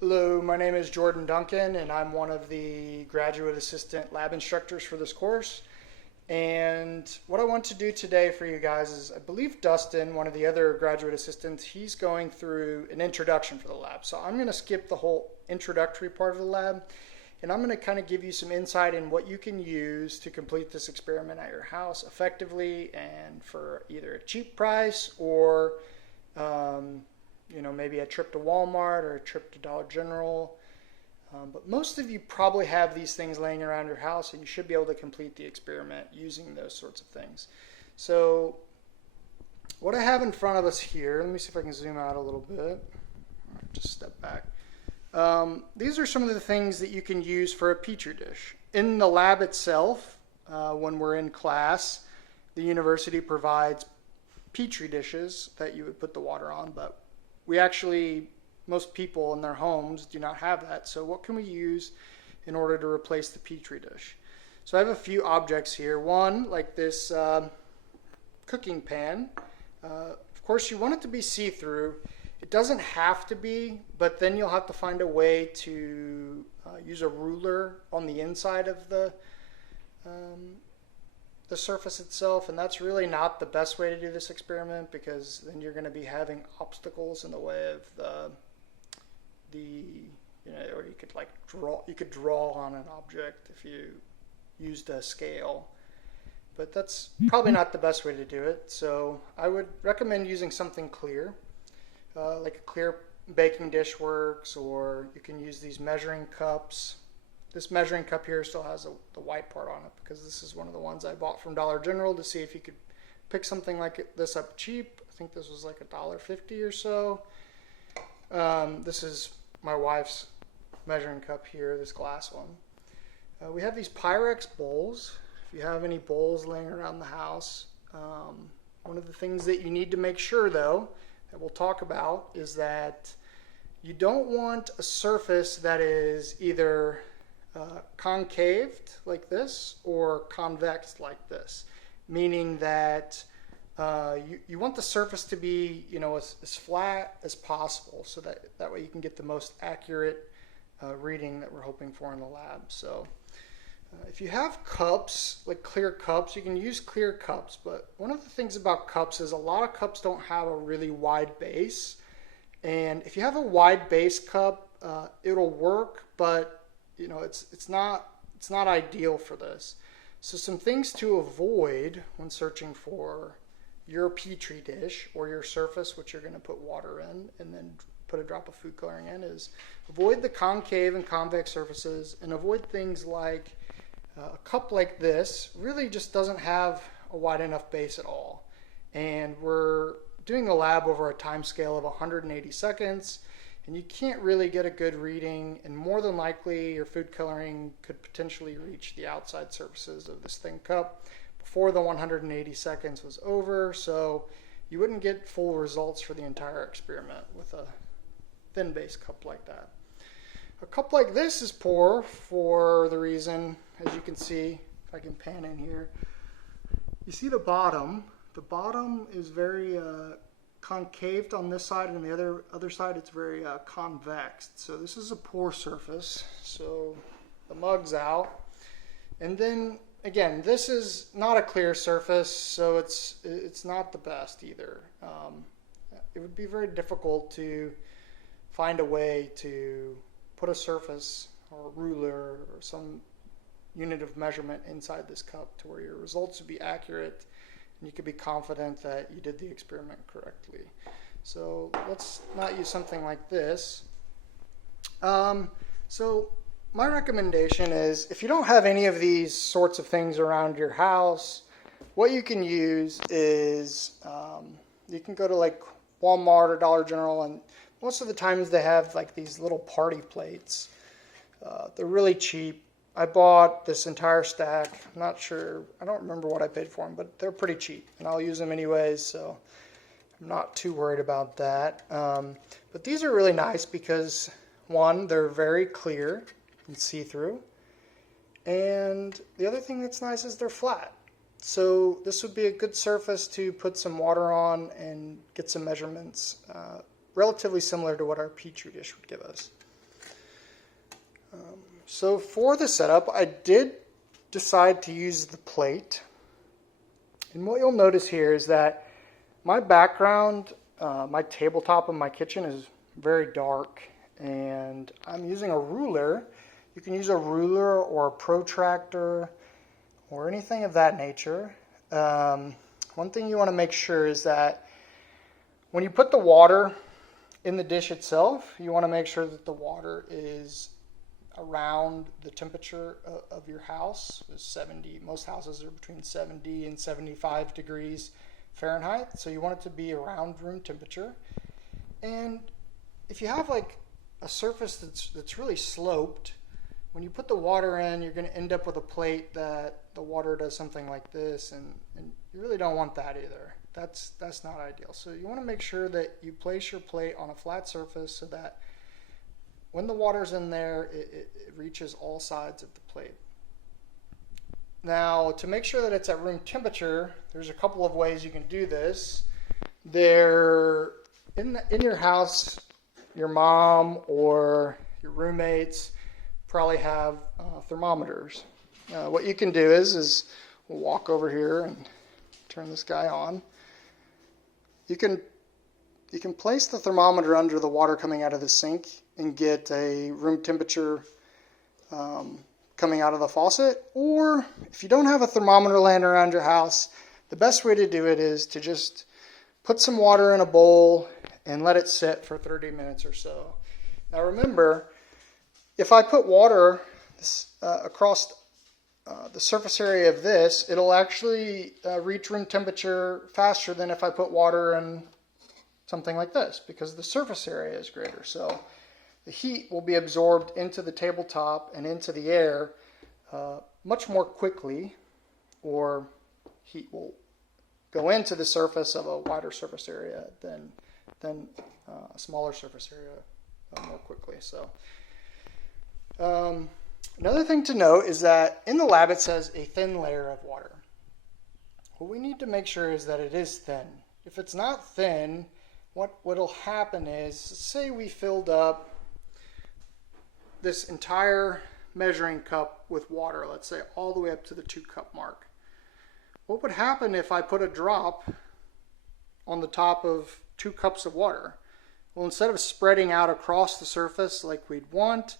Hello, my name is Jordan Duncan, and I'm one of the graduate assistant lab instructors for this course. And what I want to do today for you guys is, I believe Dustin, one of the other graduate assistants, he's going through an introduction for the lab. So I'm going to skip the whole introductory part of the lab, and I'm going to kind of give you some insight in what you can use to complete this experiment at your house effectively and for either a cheap price or maybe a trip to Walmart or a trip to Dollar General. But most of you probably have these things laying around your house, and you should be able to complete the experiment using those sorts of things. So what I have in front of us here, let me see if I can zoom out a little bit. Just step back. These are some of the things that you can use for a petri dish. In the lab itself, when we're in class, the university provides petri dishes that you would put the water on, but most people in their homes do not have that. So what can we use in order to replace the petri dish? So I have a few objects here. One, like this cooking pan. Of course, you want it to be see-through. It doesn't have to be, but then you'll have to find a way to use a ruler on the inside of the surface itself, and that's really not the best way to do this experiment, because then you're going to be having obstacles in the way of or you could draw on an object if you used a scale, but that's probably not the best way to do it. So I would recommend using something clear, like a clear baking dish works, or you can use these measuring cups. This measuring cup here still has the white part on it, because this is one of the ones I bought from Dollar General to see if you could pick something like this up cheap. I think this was like $1.50 or so. This is my wife's measuring cup here, this glass one. We have these Pyrex bowls. If you have any bowls laying around the house, one of the things that you need to make sure, though, that we'll talk about, is that you don't want a surface that is either concaved like this or convex like this, meaning that you want the surface to be as flat as possible, so that way you can get the most accurate reading that we're hoping for in the lab. So if you have cups, like clear cups, you can use clear cups, but one of the things about cups is a lot of cups don't have a really wide base, and if you have a wide base cup, it'll work, but it's not ideal for this. So some things to avoid when searching for your petri dish or your surface, which you're going to put water in and then put a drop of food coloring in, is avoid the concave and convex surfaces, and avoid things like a cup like this really just doesn't have a wide enough base at all. And we're doing the lab over a time scale of 180 seconds. And you can't really get a good reading, and more than likely your food coloring could potentially reach the outside surfaces of this thin cup before the 180 seconds was over, so you wouldn't get full results for the entire experiment with a thin base cup like that. A cup like this is poor for the reason, as you can see, if I can pan in here, you see the bottom is very concaved on this side, and the other side it's very convex. So this is a poor surface. So the mug's out, and then again, this is not a clear surface, so it's not the best either. It would be very difficult to find a way to put a surface or a ruler or some unit of measurement inside this cup to where your results would be accurate and you could be confident that you did the experiment correctly. So let's not use something like this. So my recommendation is, if you don't have any of these sorts of things around your house, what you can use is you can go to like Walmart or Dollar General, and most of the times they have like these little party plates. They're really cheap. I bought this entire stack. I'm not sure, I don't remember what I paid for them, but they're pretty cheap, and I'll use them anyways, so I'm not too worried about that. But these are really nice because, one, they're very clear and see-through, and the other thing that's nice is they're flat. So this would be a good surface to put some water on and get some measurements relatively similar to what our petri dish would give us. So for the setup, I did decide to use the plate. And what you'll notice here is that my background, my tabletop in my kitchen is very dark, and I'm using a ruler. You can use a ruler or a protractor or anything of that nature. One thing you want to make sure is that when you put the water in the dish itself, you want to make sure that the water is around the temperature of your house. 70, most houses are between 70 and 75 degrees Fahrenheit, so you want it to be around room temperature. And if you have like a surface that's really sloped, when you put the water in, you're going to end up with a plate that the water does something like this, and you really don't want that either. That's not ideal. So you want to make sure that you place your plate on a flat surface so that when the water's in there, it reaches all sides of the plate. Now, to make sure that it's at room temperature, there's a couple of ways you can do this. There, in your house, your mom or your roommates probably have thermometers. What you can do is we'll walk over here and turn this guy on. You can place the thermometer under the water coming out of the sink and get a room temperature coming out of the faucet. Or if you don't have a thermometer laying around your house, the best way to do it is to just put some water in a bowl and let it sit for 30 minutes or so. Now remember, if I put water across the surface area of this, it'll actually reach room temperature faster than if I put water in something like this, because the surface area is greater. So the heat will be absorbed into the tabletop and into the air much more quickly, or heat will go into the surface of a wider surface area than a smaller surface area more quickly. So another thing to note is that in the lab it says a thin layer of water. What we need to make sure is that it is thin. If it's not thin, what'll happen is, say we filled up this entire measuring cup with water, let's say all the way up to the 2-cup mark. What would happen if I put a drop on the top of 2 cups of water? Well, instead of spreading out across the surface like we'd want,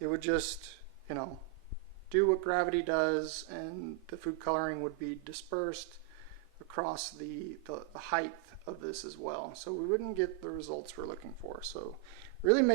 it would just, do what gravity does, and the food coloring would be dispersed across the height of this as well. So we wouldn't get the results we're looking for. So really make